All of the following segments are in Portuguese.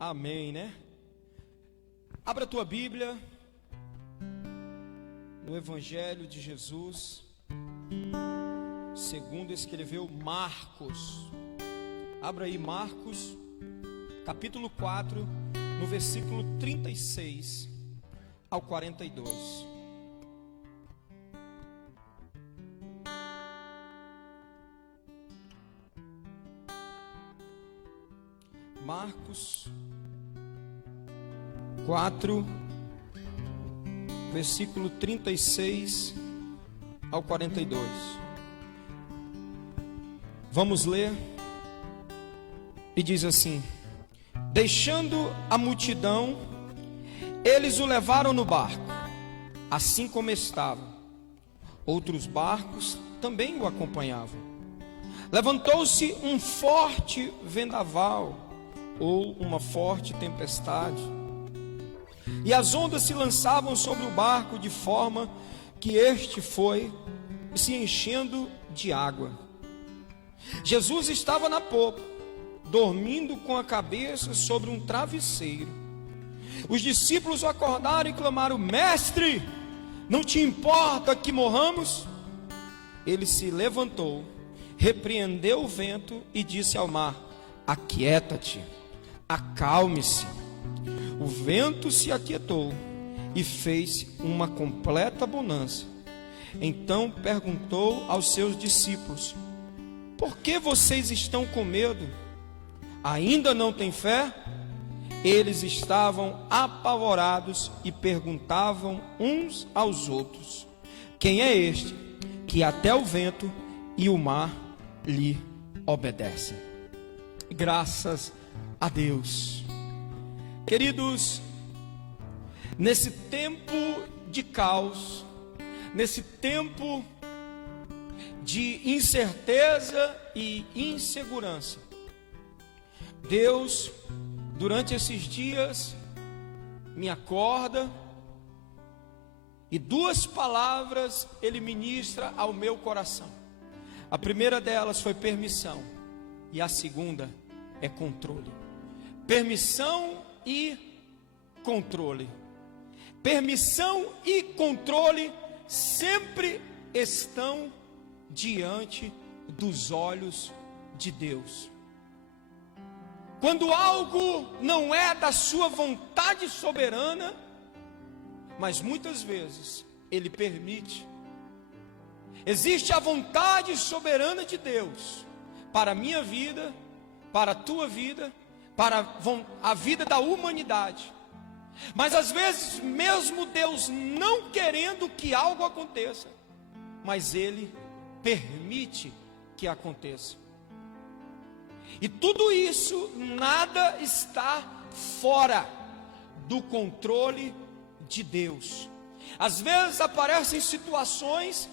Amém, né? Abra a tua Bíblia no Evangelho de Jesus, segundo escreveu Marcos. Abra aí Marcos, capítulo 4, no versículo 36 ao 42. Marcos 4, versículo 36 ao 42. Vamos ler. E diz assim: deixando a multidão, eles o levaram no barco, assim como estava. Outros barcos também o acompanhavam. Levantou-se um forte vendaval, ou uma forte tempestade, e as ondas se lançavam sobre o barco, de forma que este foi se enchendo de água. Jesus estava na popa, dormindo com a cabeça sobre um travesseiro. Os discípulos o acordaram e clamaram: mestre, não te importa que morramos? Ele se levantou, repreendeu o vento e disse ao mar: aquieta-te, acalme-se. O vento se aquietou e fez uma completa bonança. Então perguntou aos seus discípulos: por que vocês estão com medo? Ainda não têm fé? Eles estavam apavorados e perguntavam uns aos outros: quem é este que até o vento e o mar lhe obedecem? Graças a Deus. Queridos, nesse tempo de caos, nesse tempo de incerteza e insegurança, Deus, durante esses dias, me acorda e duas palavras Ele ministra ao meu coração. A primeira delas foi permissão, e a segunda é controle. Permissão e controle. Permissão e controle sempre estão diante dos olhos de Deus. Quando algo não é da sua vontade soberana, mas muitas vezes Ele permite. Existe a vontade soberana de Deus para a minha vida, para a tua vida, para a vida da humanidade. Mas às vezes, mesmo Deus não querendo que algo aconteça, mas Ele permite que aconteça. E tudo isso, nada está fora do controle de Deus. Às vezes aparecem situações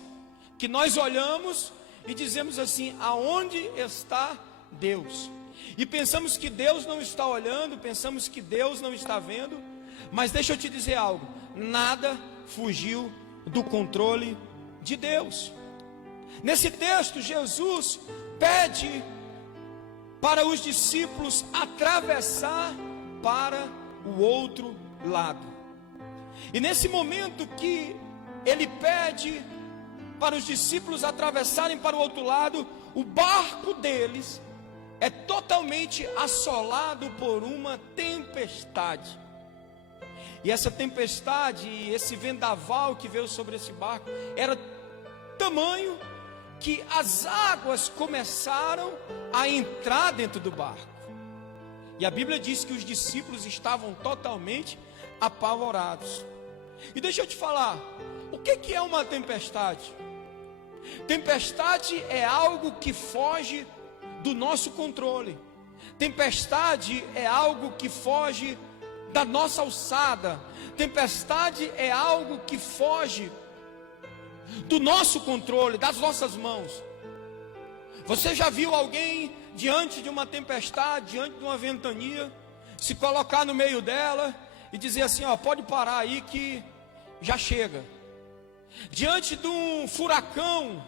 que nós olhamos e dizemos assim: aonde está Deus? E pensamos que Deus não está olhando, pensamos que Deus não está vendo. Mas deixa eu te dizer algo: nada fugiu do controle de Deus. Nesse texto, Jesus pede para os discípulos atravessar para o outro lado. E nesse momento que Ele pede para os discípulos atravessarem para o outro lado, o barco deles é totalmente assolado por uma tempestade. E essa tempestade, esse vendaval que veio sobre esse barco, era tamanho que as águas começaram a entrar dentro do barco. E a Bíblia diz que os discípulos estavam totalmente apavorados. E deixa eu te falar, o que é uma tempestade? Tempestade é algo que foge do nosso controle. Tempestade é algo que foge da nossa alçada. Tempestade é algo que foge do nosso controle, das nossas mãos. Você já viu alguém diante de uma tempestade, diante de uma ventania, se colocar no meio dela e dizer assim: ó, pode parar aí que já chega? Diante de um furacão,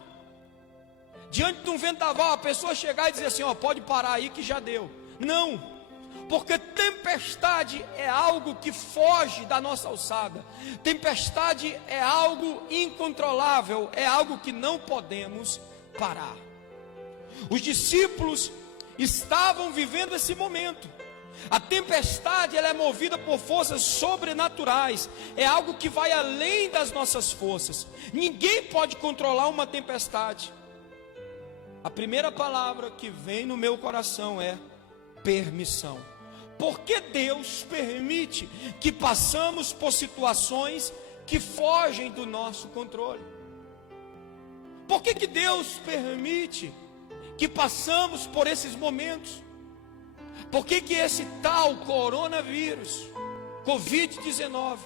diante de um vendaval, a pessoa chegar e dizer assim: ó, pode parar aí que já deu? Não. Porque tempestade é algo que foge da nossa alçada. Tempestade é algo incontrolável, é algo que não podemos parar. Os discípulos estavam vivendo esse momento. A tempestade, ela é movida por forças sobrenaturais. É algo que vai além das nossas forças. Ninguém pode controlar uma tempestade. A primeira palavra que vem no meu coração é permissão. Por que Deus permite que passamos por situações que fogem do nosso controle? Por que Deus permite que passamos por esses momentos? Por que esse tal coronavírus, Covid-19,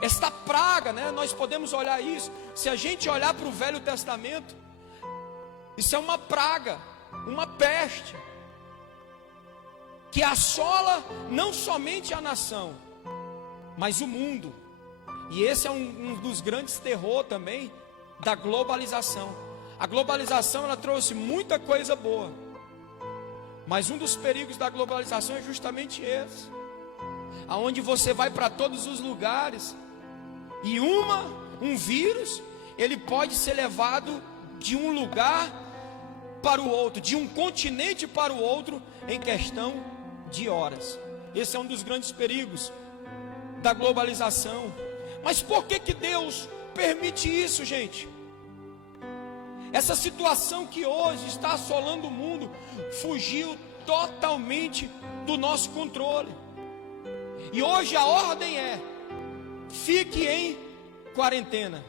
esta praga, né? Nós podemos olhar isso. Se a gente olhar para o Velho Testamento, isso é uma praga, uma peste, que assola não somente a nação, mas o mundo. E esse é um dos grandes terror também da globalização. A globalização, ela trouxe muita coisa boa, mas um dos perigos da globalização é justamente esse, aonde você vai para todos os lugares e um vírus, ele pode ser levado de um lugar para o outro, de um continente para o outro, em questão de horas. Esse é um dos grandes perigos da globalização. Mas por que Deus permite isso, gente? Essa situação que hoje está assolando o mundo fugiu totalmente do nosso controle. E hoje a ordem é: fique em quarentena.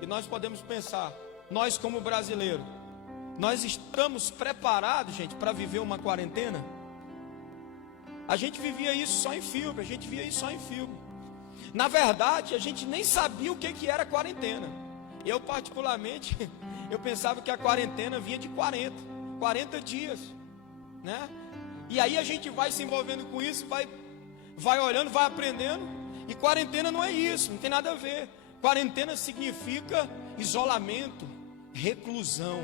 E nós podemos pensar, nós como brasileiros, nós estamos preparados, gente, para viver uma quarentena? A gente vivia isso só em filme, a gente via isso só em filme. Na verdade, a gente nem sabia o que era quarentena. Eu particularmente, eu pensava que a quarentena vinha de 40 dias, né? E aí a gente vai se envolvendo com isso, vai olhando, vai aprendendo. E quarentena não é isso, não tem nada a ver. Quarentena significa isolamento, reclusão,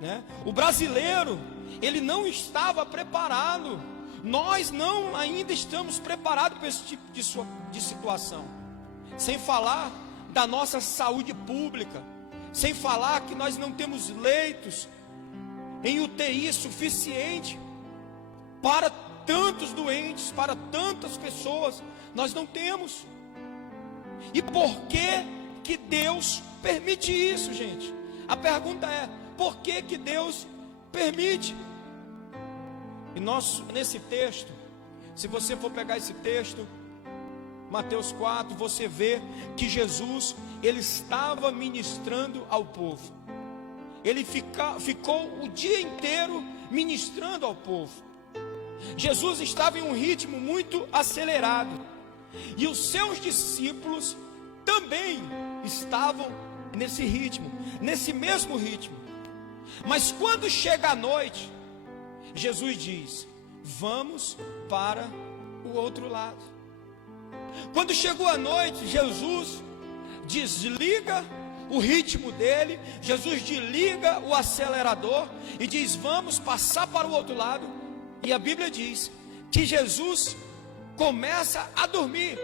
né? O brasileiro, ele não estava preparado. Nós não ainda estamos preparados para esse tipo de situação. Sem falar da nossa saúde pública, sem falar que nós não temos leitos em UTI suficiente para tantos doentes, para tantas pessoas. Nós não temos. E por que Deus permite isso, gente? A pergunta é: por que Deus permite? E nós, nesse texto, se você for pegar esse texto, Mateus 4, você vê que Jesus, ele estava ministrando ao povo. Ele ficou o dia inteiro ministrando ao povo. Jesus estava em um ritmo muito acelerado. E os seus discípulos também estavam nesse ritmo, nesse mesmo ritmo. Mas quando chega a noite, Jesus diz: vamos para o outro lado. Quando chegou a noite, Jesus desliga o ritmo dele, Jesus desliga o acelerador e diz: vamos passar para o outro lado. E a Bíblia diz que Jesus começa a dormir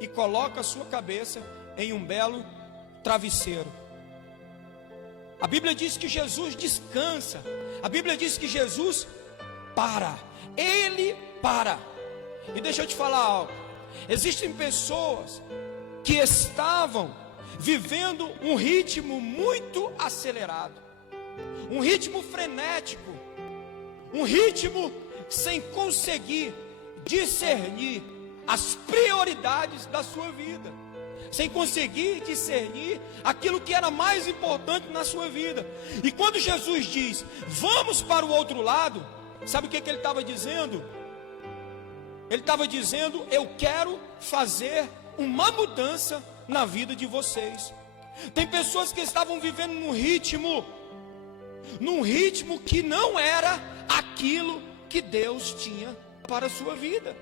e coloca a sua cabeça em um belo travesseiro. A Bíblia diz que Jesus descansa. A Bíblia diz que Jesus para. Ele para. E deixa eu te falar algo. Existem pessoas que estavam vivendo um ritmo muito acelerado, um ritmo frenético, um ritmo sem conseguir discernir as prioridades da sua vida, sem conseguir discernir aquilo que era mais importante na sua vida. E quando Jesus diz: vamos para o outro lado, sabe o que ele estava dizendo? Ele estava dizendo: eu quero fazer uma mudança na vida de vocês. Tem pessoas que estavam vivendo num ritmo que não era aquilo que Deus tinha para a sua vida.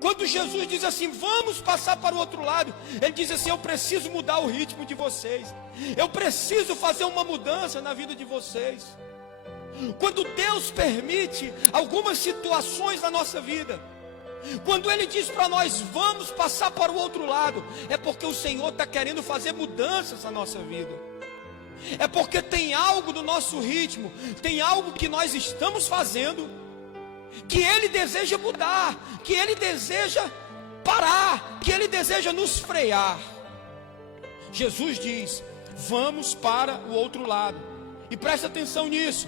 Quando Jesus diz assim: vamos passar para o outro lado, ele diz assim: eu preciso mudar o ritmo de vocês, eu preciso fazer uma mudança na vida de vocês. Quando Deus permite algumas situações na nossa vida, quando Ele diz para nós, vamos passar para o outro lado, é porque o Senhor está querendo fazer mudanças na nossa vida. É porque tem algo do nosso ritmo, tem algo que nós estamos fazendo, que Ele deseja mudar, que Ele deseja parar, que Ele deseja nos frear. Jesus diz, vamos para o outro lado. E presta atenção nisso.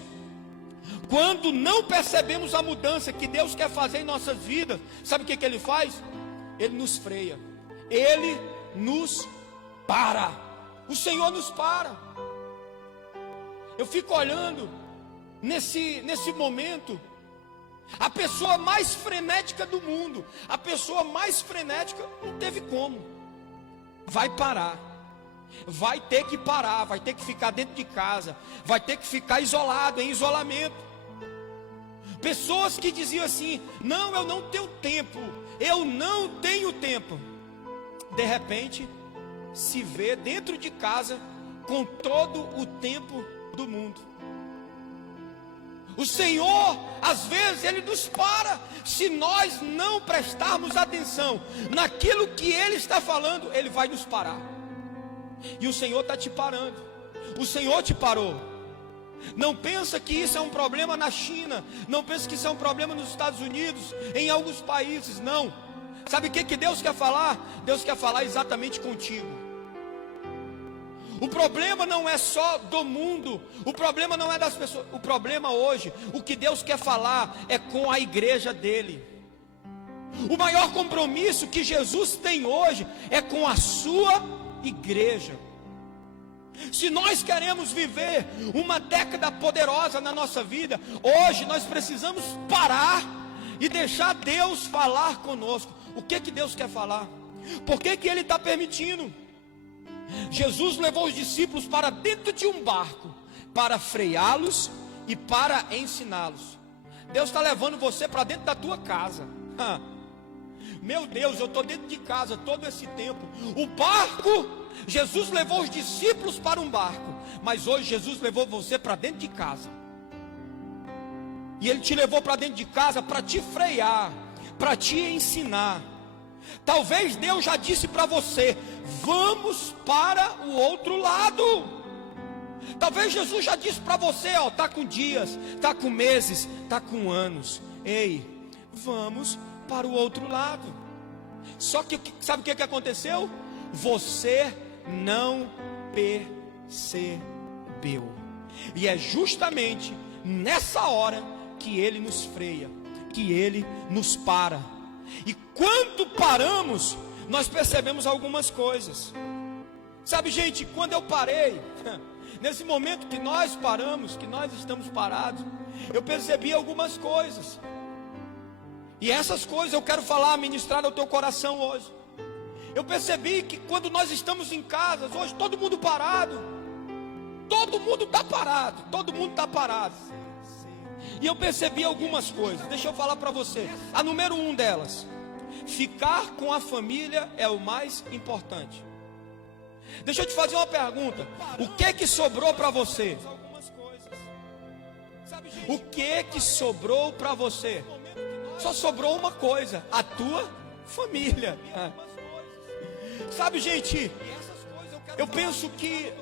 Quando não percebemos a mudança que Deus quer fazer em nossas vidas, sabe o que Ele faz? Ele nos freia, Ele nos para. O Senhor nos para. Eu fico olhando nesse momento, a pessoa mais frenética do mundo, a pessoa mais frenética não teve como, vai parar, vai ter que parar, vai ter que ficar dentro de casa, vai ter que ficar isolado, em isolamento. Pessoas que diziam assim, não, eu não tenho tempo, eu não tenho tempo, de repente se vê dentro de casa com todo o tempo do mundo. O Senhor, às vezes, Ele nos para, se nós não prestarmos atenção naquilo que Ele está falando, Ele vai nos parar. E o Senhor está te parando, o Senhor te parou. Não pensa que isso é um problema na China, não pensa que isso é um problema nos Estados Unidos, em alguns países, não. Sabe o que Deus quer falar? Deus quer falar exatamente contigo. O problema não é só do mundo, o problema não é das pessoas, o problema hoje, o que Deus quer falar é com a igreja dele. O maior compromisso que Jesus tem hoje é com a sua igreja. Se nós queremos viver uma década poderosa na nossa vida, hoje nós precisamos parar e deixar Deus falar conosco. O que Deus quer falar? Por que Ele está permitindo? Jesus levou os discípulos para dentro de um barco, para freá-los e para ensiná-los. Deus está levando você para dentro da tua casa. Meu Deus, eu estou dentro de casa todo esse tempo. O barco, Jesus levou os discípulos para um barco, mas hoje Jesus levou você para dentro de casa. E Ele te levou para dentro de casa para te frear, para te ensinar. Talvez Deus já disse para você, vamos para o outro lado. Talvez Jesus já disse para você, está com dias, está com meses, está com anos. Ei, vamos para o outro lado. Só que sabe o que aconteceu? Você não percebeu. E é justamente nessa hora que Ele nos freia, que Ele nos para. E quando paramos, nós percebemos algumas coisas. Sabe, gente, quando eu parei, nesse momento que nós paramos, que nós estamos parados, eu percebi algumas coisas. E essas coisas eu quero falar, ministrar ao teu coração hoje. Eu percebi que quando nós estamos em casa, hoje todo mundo parado, todo mundo está parado, todo mundo está parado. E eu percebi algumas coisas, deixa eu falar para você. A número 1 delas, ficar com a família é o mais importante. Deixa eu te fazer uma pergunta, o que sobrou para você? O que sobrou para você? Só sobrou uma coisa, a tua família. Sabe, gente, eu penso que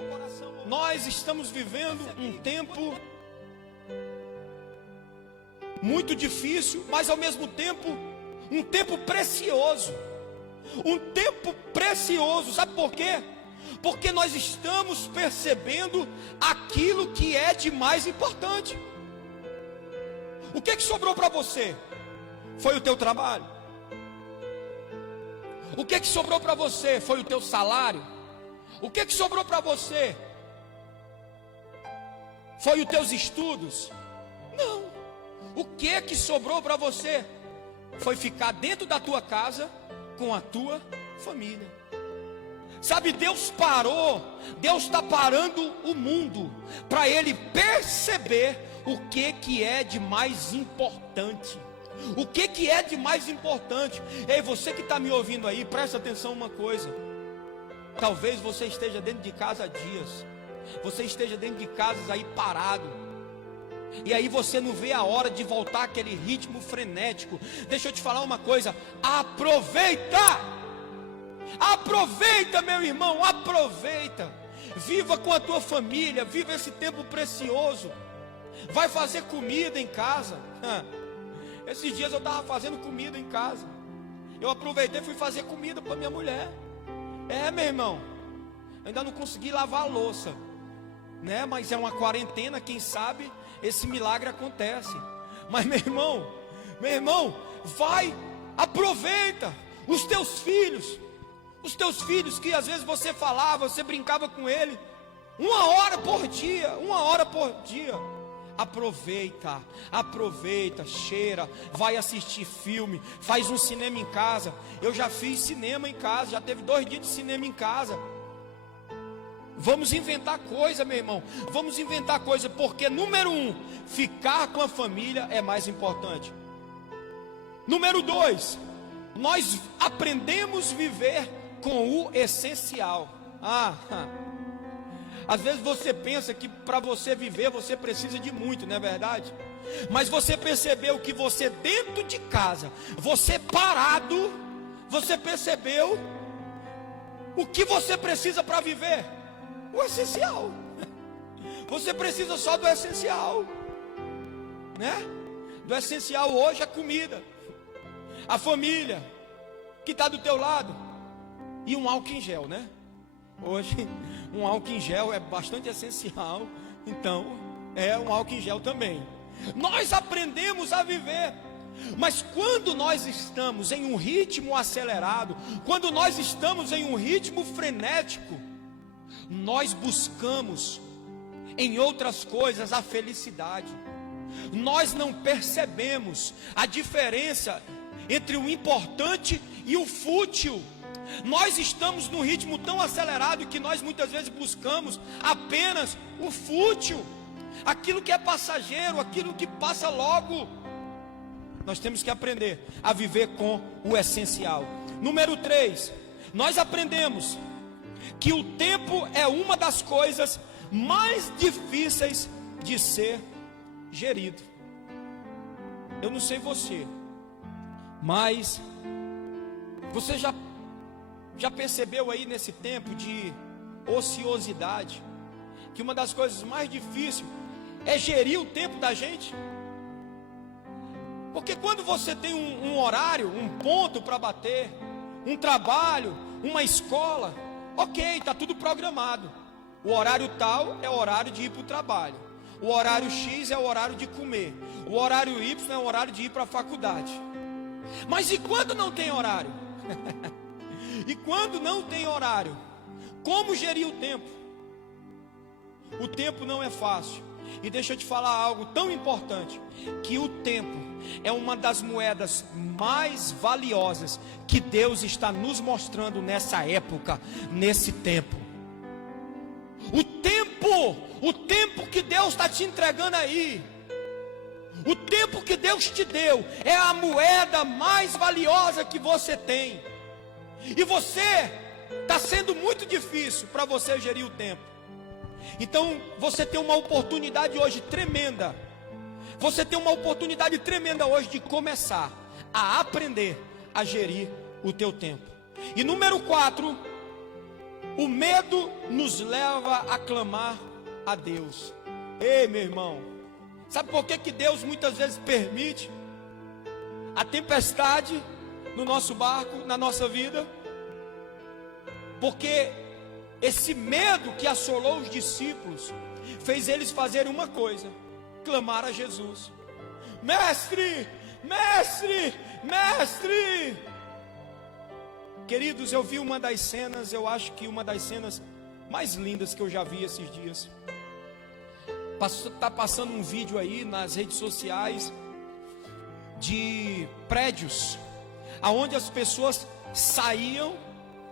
nós estamos vivendo um tempo muito difícil, mas ao mesmo tempo um tempo precioso. Um tempo precioso, sabe por quê? Porque nós estamos percebendo aquilo que é de mais importante. O que sobrou para você? Foi o teu trabalho? O que sobrou para você? Foi o teu salário? O que sobrou para você? Foi os teus estudos? Não. O que sobrou para você? Foi ficar dentro da tua casa com a tua família. Sabe, Deus parou, Deus está parando o mundo para Ele perceber o que é de mais importante. O que é de mais importante? Ei, você que está me ouvindo aí, presta atenção uma coisa. Talvez você esteja dentro de casa há dias, você esteja dentro de casas aí parado, E aí você não vê a hora de voltar aquele ritmo frenético. Deixa eu te falar uma coisa: aproveita! Aproveita, meu irmão, aproveita. Viva com a tua família, viva esse tempo precioso. Vai fazer comida em casa. Esses dias eu estava fazendo comida em casa. Eu aproveitei e fui fazer comida para minha mulher. Meu irmão, eu ainda não consegui lavar a louça, né? Mas é uma quarentena, quem sabe esse milagre acontece. Mas meu irmão, vai, aproveita. Os teus filhos que às vezes você falava, você brincava com ele, 1 hora por dia, aproveita, cheira, vai assistir filme, faz um cinema em casa. Eu já fiz cinema em casa, já teve 2 dias de cinema em casa. Vamos inventar coisa, meu irmão, vamos inventar coisa, porque número 1, ficar com a família é mais importante. Número 2, nós aprendemos a viver com o essencial. Às vezes você pensa que para você viver você precisa de muito, não é verdade? Mas você percebeu que você dentro de casa, você parado, você percebeu o que você precisa para viver? O essencial. Você precisa só do essencial, né? Do essencial hoje, a comida, a família que está do teu lado e um álcool em gel, né? Hoje um álcool em gel é bastante essencial, então um álcool em gel também. Nós aprendemos a viver, mas quando nós estamos em um ritmo acelerado, quando nós estamos em um ritmo frenético, nós buscamos em outras coisas a felicidade. Nós não percebemos a diferença entre o importante e o fútil. Nós estamos num ritmo tão acelerado que nós muitas vezes buscamos apenas o fútil, aquilo que é passageiro, aquilo que passa logo. Nós temos que aprender a viver com o essencial. Número 3, nós aprendemos que o tempo é uma das coisas mais difíceis de ser gerido. Eu não sei você, mas você já percebeu aí nesse tempo de ociosidade que uma das coisas mais difíceis é gerir o tempo da gente? Porque quando você tem um horário, um ponto para bater, um trabalho, uma escola, ok, está tudo programado. O horário tal é o horário de ir para o trabalho, o horário X é o horário de comer, o horário Y é o horário de ir para a faculdade. Mas e quando não tem horário? E quando não tem horário, como gerir o tempo? O tempo não é fácil. E deixa eu te falar algo tão importante, que o tempo é uma das moedas mais valiosas que Deus está nos mostrando nessa época, nesse tempo. O tempo que Deus está te entregando aí, o tempo que Deus te deu, é a moeda mais valiosa que você tem. E está sendo muito difícil para você gerir o tempo. Então você tem uma oportunidade hoje tremenda. Você tem uma oportunidade tremenda hoje de começar a aprender a gerir o teu tempo. E número 4, o medo nos leva a clamar a Deus. Ei, meu irmão, sabe por que Deus muitas vezes permite a tempestade no nosso barco, na nossa vida? Porque esse medo que assolou os discípulos fez eles fazerem uma coisa: clamar a Jesus. Mestre, mestre, mestre. Queridos, eu vi uma das cenas, eu acho que uma das cenas mais lindas que eu já vi esses dias. Está passando um vídeo aí nas redes sociais de prédios aonde as pessoas saíam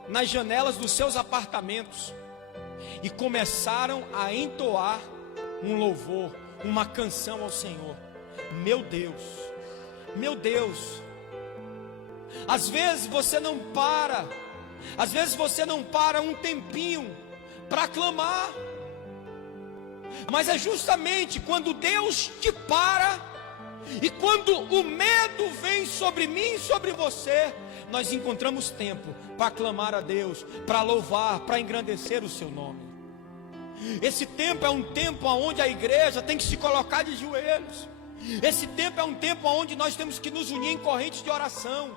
nas janelas dos seus apartamentos e começaram a entoar um louvor, uma canção ao Senhor. Meu Deus, meu Deus. Às vezes você não para um tempinho para clamar. Mas é justamente quando Deus te para, e quando o medo vem sobre mim e sobre você, nós encontramos tempo para clamar a Deus, para louvar, para engrandecer o seu nome. Esse tempo é um tempo onde a igreja tem que se colocar de joelhos. Esse tempo é um tempo onde nós temos que nos unir em correntes de oração.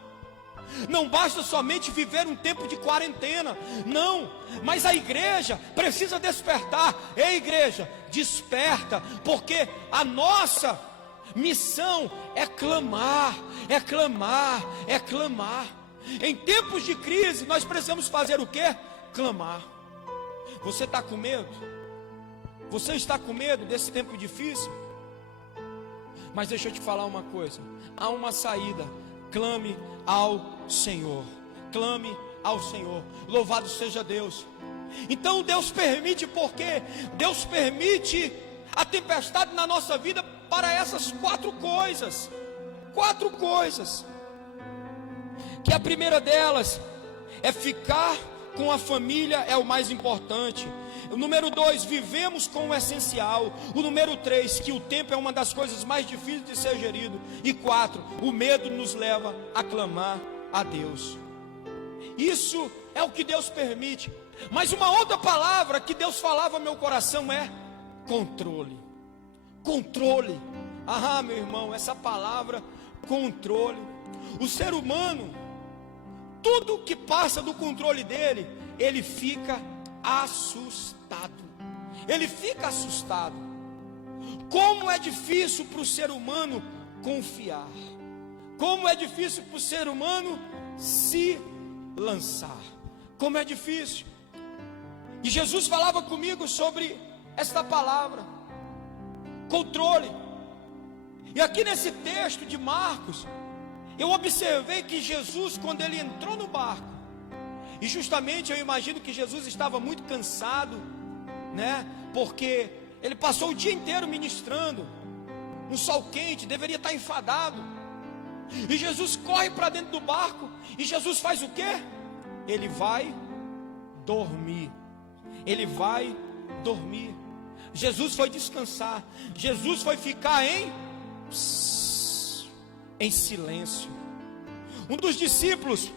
Não basta somente viver um tempo de quarentena, não, mas a igreja precisa despertar. Ei, igreja, desperta, porque a nossa missão é clamar, é clamar, é clamar. Em tempos de crise, nós precisamos fazer o quê? Clamar. Você está com medo? Você está com medo desse tempo difícil? Mas deixa eu te falar uma coisa: há uma saída. Clame ao Senhor, clame ao Senhor. Louvado seja Deus. Então Deus permite, porque Deus permite a tempestade na nossa vida para essas quatro coisas. Que a primeira delas é ficar com a família, é o mais importante. O número 2, vivemos com o essencial. O número 3, que o tempo é uma das coisas mais difíceis de ser gerido. E 4, o medo nos leva a clamar a Deus. Isso é o que Deus permite. Mas uma outra palavra que Deus falava ao meu coração é controle. Controle. Ah, meu irmão, essa palavra controle. O ser humano, tudo que passa do controle dele, ele fica assustado. Ele fica assustado. Como é difícil para o ser humano confiar. Como é difícil para o ser humano se lançar. Como é difícil. E Jesus falava comigo sobre esta palavra, controle. E aqui nesse texto de Marcos, eu observei que Jesus, quando ele entrou no barco, e justamente eu imagino que Jesus estava muito cansado, né? Porque ele passou o dia inteiro ministrando, no sol quente, deveria estar enfadado. E Jesus corre para dentro do barco, e Jesus faz o quê? Ele vai dormir. Ele vai dormir. Jesus foi descansar. Jesus foi ficar em silêncio. Um dos discípulos,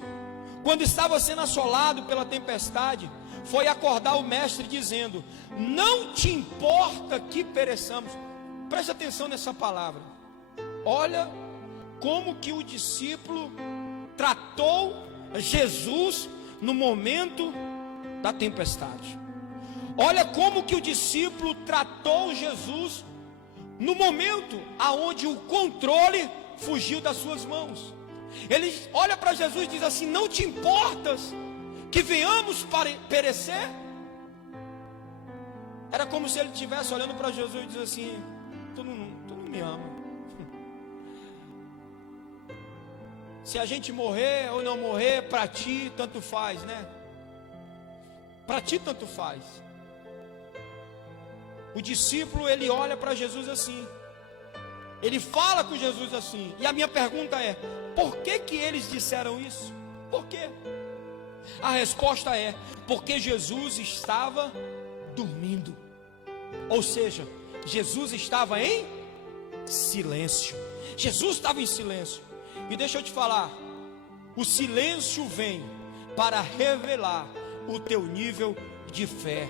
quando estava sendo assolado pela tempestade, foi acordar o mestre dizendo: não te importa que pereçamos. Preste atenção nessa palavra. Olha como que o discípulo tratou Jesus no momento da tempestade. Olha como que o discípulo tratou Jesus no momento aonde o controle fugiu das suas mãos. Ele olha para Jesus e diz assim: não te importas que venhamos para perecer? Era como se ele estivesse olhando para Jesus e diz assim: tu não me ama. Se a gente morrer ou não morrer, para ti tanto faz, né? Para ti tanto faz. O discípulo, ele olha para Jesus assim, ele fala com Jesus assim. E a minha pergunta é: por que que eles disseram isso? Por quê? A resposta é: porque Jesus estava dormindo. Ou seja, Jesus estava em silêncio. Jesus estava em silêncio. E deixa eu te falar, o silêncio vem para revelar o teu nível de fé.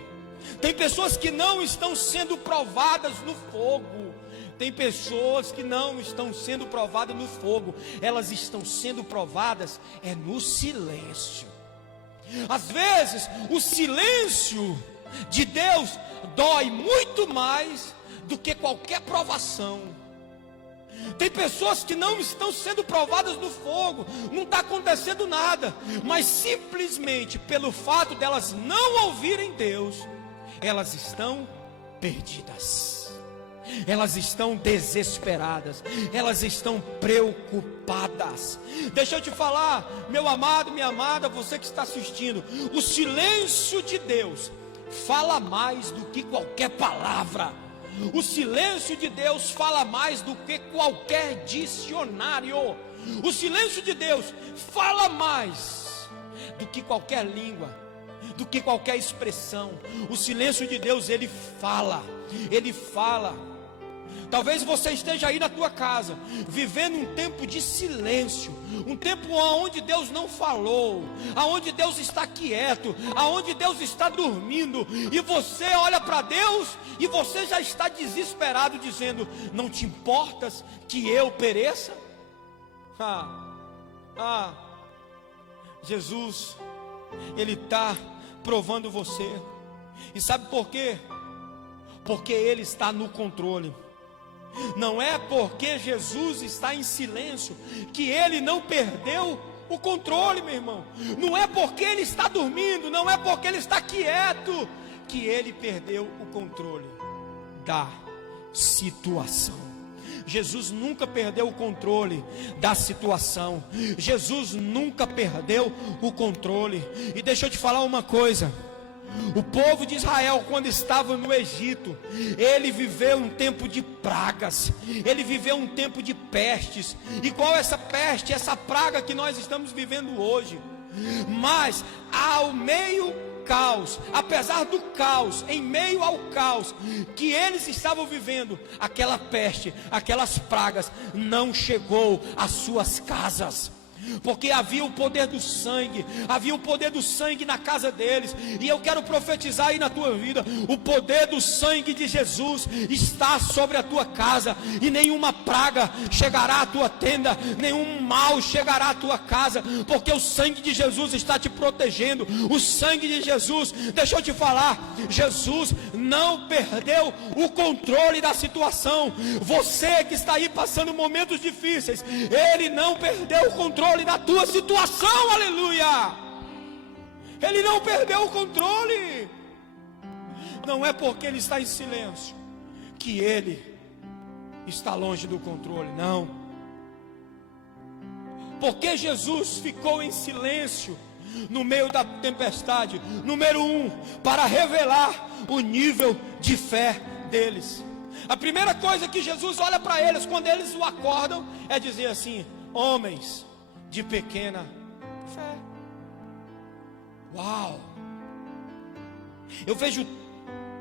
Tem pessoas que não estão sendo provadas no fogo. Tem pessoas que não estão sendo provadas no fogo. Elas estão sendo provadas no silêncio. Às vezes o silêncio de Deus dói muito mais do que qualquer provação. Tem pessoas que não estão sendo provadas no fogo, não está acontecendo nada, mas simplesmente pelo fato delas não ouvirem Deus, elas estão perdidas, elas estão desesperadas, elas estão preocupadas. Deixa eu te falar, meu amado, minha amada, você que está assistindo, o silêncio de Deus fala mais do que qualquer palavra. O silêncio de Deus fala mais do que qualquer dicionário. O silêncio de Deus fala mais do que qualquer língua. do que qualquer expressão. O silêncio de Deus, Ele fala. Ele fala. Talvez você esteja aí na tua casa, vivendo um tempo de silêncio, um tempo onde Deus não falou, aonde Deus está quieto, aonde Deus está dormindo, e você olha para Deus e você já está desesperado, dizendo: não te importas que eu pereça? Jesus, Ele está provando você. E sabe por quê? Porque Ele está no controle. Não é porque Jesus está em silêncio que Ele não perdeu o controle, meu irmão. Não é porque Ele está dormindo, não é porque Ele está quieto que Ele perdeu o controle da situação. Jesus nunca perdeu o controle da situação. Jesus nunca perdeu o controle. E deixa eu te falar uma coisa. O povo de Israel, quando estava no Egito, ele viveu um tempo de pragas, ele viveu um tempo de pestes. E qual é essa peste, essa praga que nós estamos vivendo hoje? Mas ao meio caos, apesar do caos, em meio ao caos que eles estavam vivendo, aquela peste, aquelas pragas não chegou às suas casas. Porque havia o poder do sangue, havia o poder do sangue na casa deles. E eu quero profetizar aí na tua vida: o poder do sangue de Jesus está sobre a tua casa, e nenhuma praga chegará à tua tenda, nenhum mal chegará à tua casa, porque o sangue de Jesus está te protegendo. O sangue de Jesus, deixa eu te falar, Jesus não perdeu o controle da situação. Você que está aí passando momentos difíceis, Ele não perdeu o controle da tua situação, aleluia. Ele não perdeu o controle. Não é porque Ele está em silêncio que Ele está longe do controle, não. Porque Jesus ficou em silêncio no meio da tempestade? Número 1, para revelar o nível de fé deles. A primeira coisa que Jesus olha para eles quando eles o acordam é dizer assim: homens de pequena fé. Uau! Eu vejo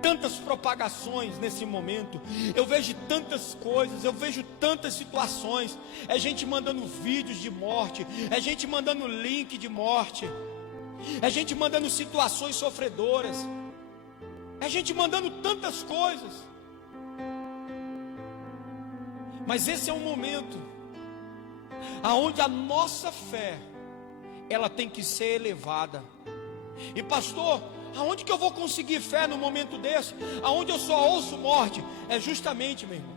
tantas propagações nesse momento, eu vejo tantas coisas, eu vejo tantas situações. É gente mandando vídeos de morte, é gente mandando link de morte, é gente mandando situações sofredoras, é gente mandando tantas coisas. Mas esse é um momento aonde a nossa fé, ela tem que ser elevada. E pastor, aonde que eu vou conseguir fé no momento desse, aonde eu só ouço morte? É justamente, meu irmão,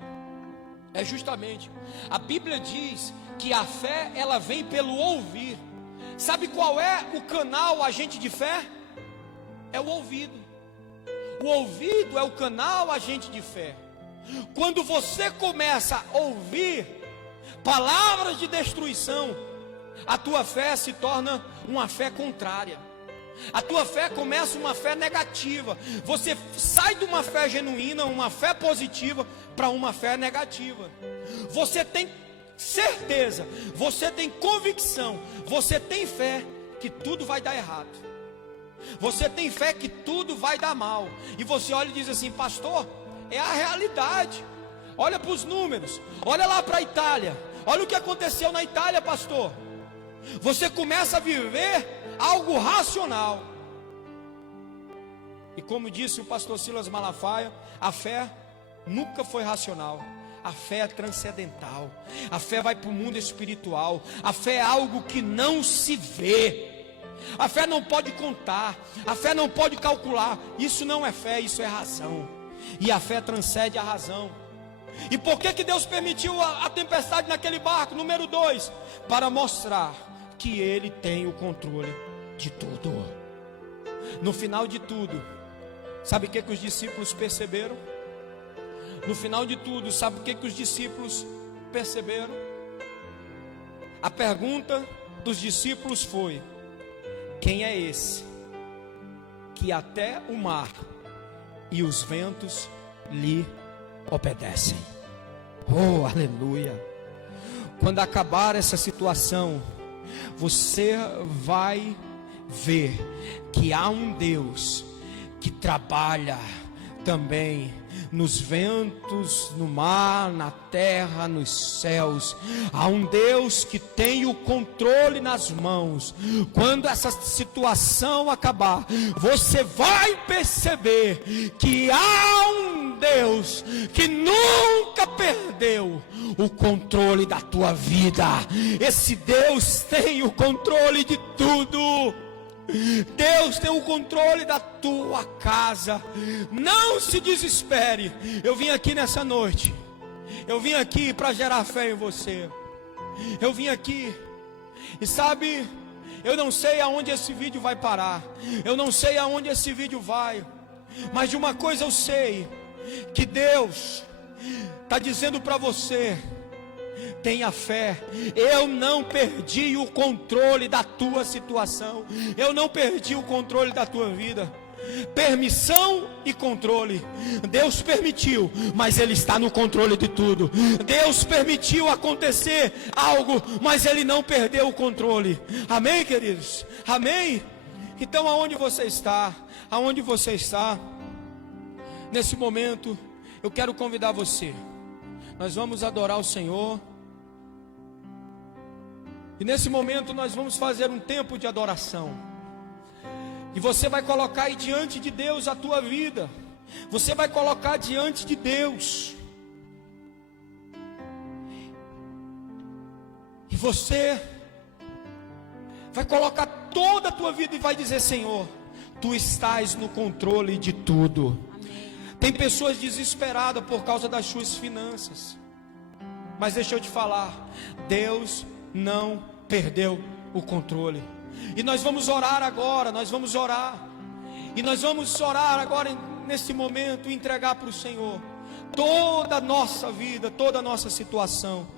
é justamente, a Bíblia diz que a fé, ela vem pelo ouvir. Sabe qual é o canal agente de fé? É o ouvido. O ouvido é o canal agente de fé. Quando você começa a ouvir palavras de destruição, a tua fé se torna uma fé contrária. A tua fé começa uma fé negativa. Você sai de uma fé genuína, uma fé positiva, para uma fé negativa. Você tem certeza, você tem convicção, você tem fé que tudo vai dar errado. Você tem fé que tudo vai dar mal. E você olha e diz assim: pastor, é a realidade. Olha para os números, olha lá para a Itália, olha o que aconteceu na Itália, pastor. Você começa a viver algo racional. E como disse o pastor Silas Malafaia, a fé nunca foi racional. A fé é transcendental. A fé vai para o mundo espiritual. A fé é algo que não se vê. A fé não pode contar. A fé não pode calcular. Isso não é fé, isso é razão. E a fé transcende a razão. E por que Deus permitiu a tempestade naquele barco? Número 2, para mostrar que Ele tem o controle de tudo. No final de tudo, sabe o que os discípulos perceberam? No final de tudo, sabe o que os discípulos perceberam? A pergunta dos discípulos foi: quem é esse que até o mar e os ventos lhe obedecem? Oh, aleluia! Quando acabar essa situação, você vai ver que há um Deus que trabalha também nos ventos, no mar, na terra, nos céus. Há um Deus que tem o controle nas mãos. Quando essa situação acabar, você vai perceber que há um Deus que nunca perdeu o controle da tua vida. Esse Deus tem o controle de tudo. Deus tem o controle da tua casa. Não se desespere. Eu vim aqui nessa noite, eu vim aqui para gerar fé em você. Eu vim aqui, e sabe, eu não sei aonde esse vídeo vai parar, eu não sei aonde esse vídeo vai, mas de uma coisa eu sei, que Deus está dizendo para você: tenha fé. Eu não perdi o controle da tua situação. Eu não perdi o controle da tua vida. Permissão e controle. Deus permitiu, mas Ele está no controle de tudo. Deus permitiu acontecer algo, mas Ele não perdeu o controle. Amém, queridos? Amém? Então aonde você está? Aonde você está? Nesse momento, eu quero convidar você. Nós vamos adorar o Senhor. E nesse momento nós vamos fazer um tempo de adoração. E você vai colocar aí diante de Deus a tua vida. Você vai colocar diante de Deus. E você vai colocar toda a tua vida e vai dizer: Senhor, Tu estás no controle de tudo. Tem pessoas desesperadas por causa das suas finanças. Mas deixa eu te falar, Deus não perdeu o controle. E nós vamos orar agora, nós vamos orar. E nós vamos orar agora nesse momento e entregar para o Senhor toda a nossa vida, toda a nossa situação.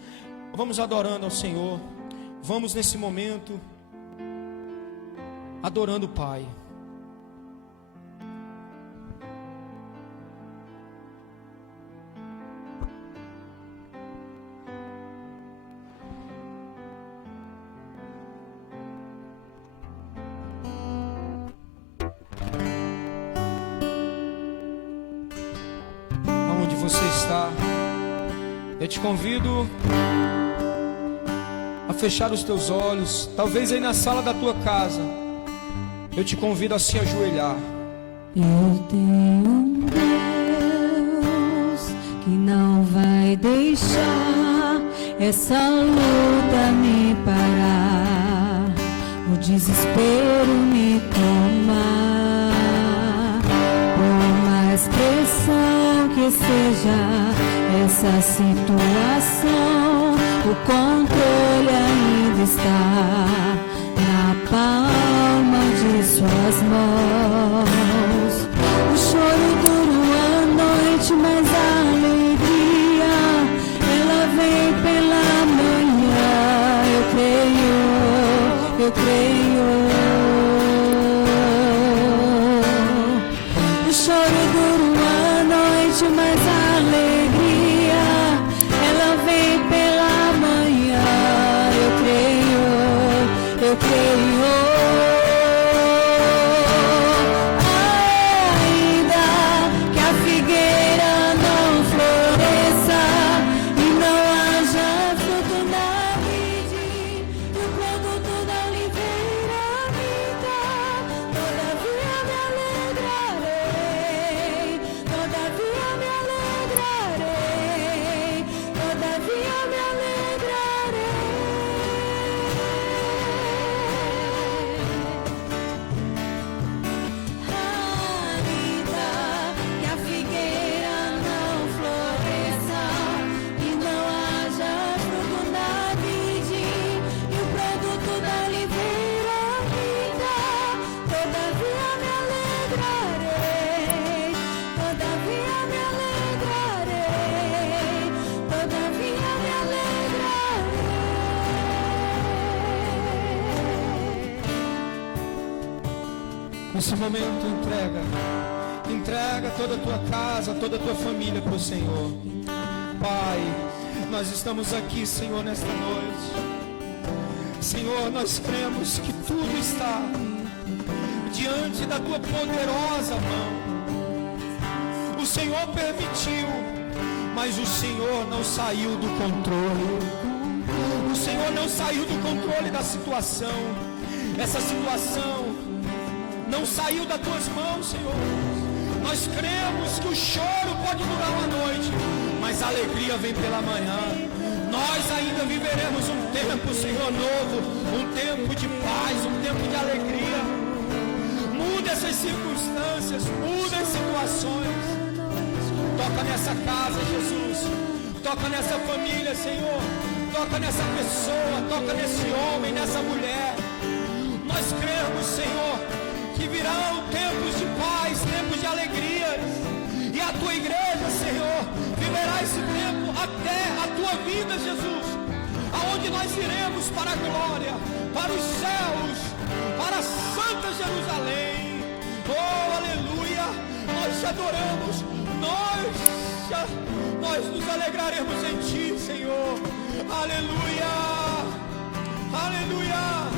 Vamos adorando ao Senhor. Vamos nesse momento adorando o Pai. Eu te convido a fechar os teus olhos. Talvez aí na sala da tua casa. Eu te convido a se ajoelhar. Eu tenho um Deus que não vai deixar essa luta me parar, o desespero me tomar. Por mais pressão que seja essa situação, o controle ainda está na palma de suas mãos. O choro dura a noite, mas a alegria ela vem pela manhã. Eu creio. O choro dura a noite, mas a alegria ela vem pela manhã. Eu creio. Ainda que a figueira não floresça e não haja fruto na vide, e o produto da oliveira minta, todavia me alegrarei, todavia me alegrarei, todavia me alegrarei. Ainda que a figueira não floresça e não haja fruto na vide, e o produto da oliveira minta, todavia me alegrarei, todavia me alegrarei, todavia me alegrarei. Nesse momento entrega toda a tua casa, toda a tua família para o Senhor. Pai, nós estamos aqui, Senhor, nesta noite. Senhor, nós cremos que tudo está diante da tua poderosa mão. O Senhor permitiu, mas o Senhor não saiu do controle. O Senhor não saiu do controle da situação. Essa situação não saiu das tuas mãos, Senhor. Nós cremos que o choro pode durar uma noite, mas a alegria vem pela manhã. Nós ainda viveremos um tempo, Senhor, novo, um tempo de paz, um tempo de alegria. Muda essas circunstâncias, muda as situações. Toca nessa casa, Jesus. Toca nessa família, Senhor. Toca nessa pessoa, toca nesse homem, nessa mulher. Nós cremos, Senhor, que virão tempos de paz, tempos de alegrias. E a tua igreja, Senhor, viverá esse tempo até a tua vinda, Jesus. Aonde nós iremos para a glória, para os céus, para a Santa Jerusalém. Oh, aleluia! Nós te adoramos, nós nos alegraremos em ti, Senhor. Aleluia! Aleluia!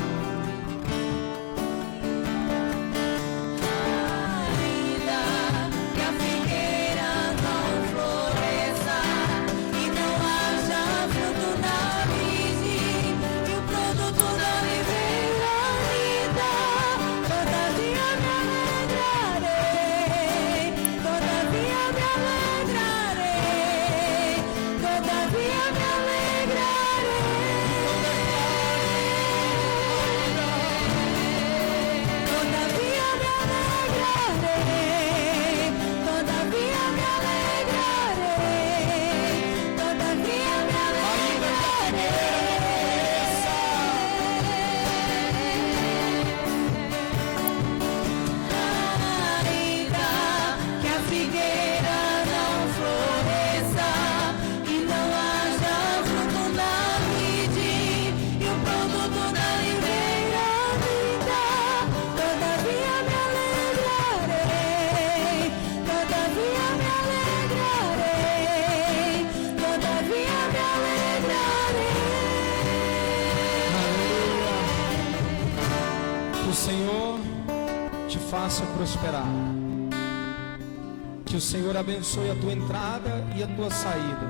Faça prosperar. Que o Senhor abençoe a tua entrada e a tua saída.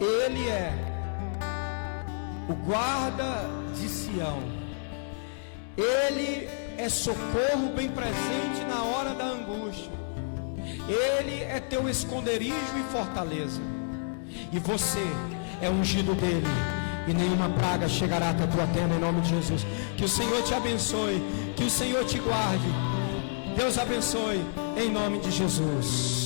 Ele é o guarda de Sião. Ele é socorro bem presente na hora da angústia. Ele é teu esconderijo e fortaleza. E você é ungido dele, e nenhuma praga chegará até a tua tenda, em nome de Jesus. Que o Senhor te abençoe, que o Senhor te guarde. Deus abençoe, em nome de Jesus.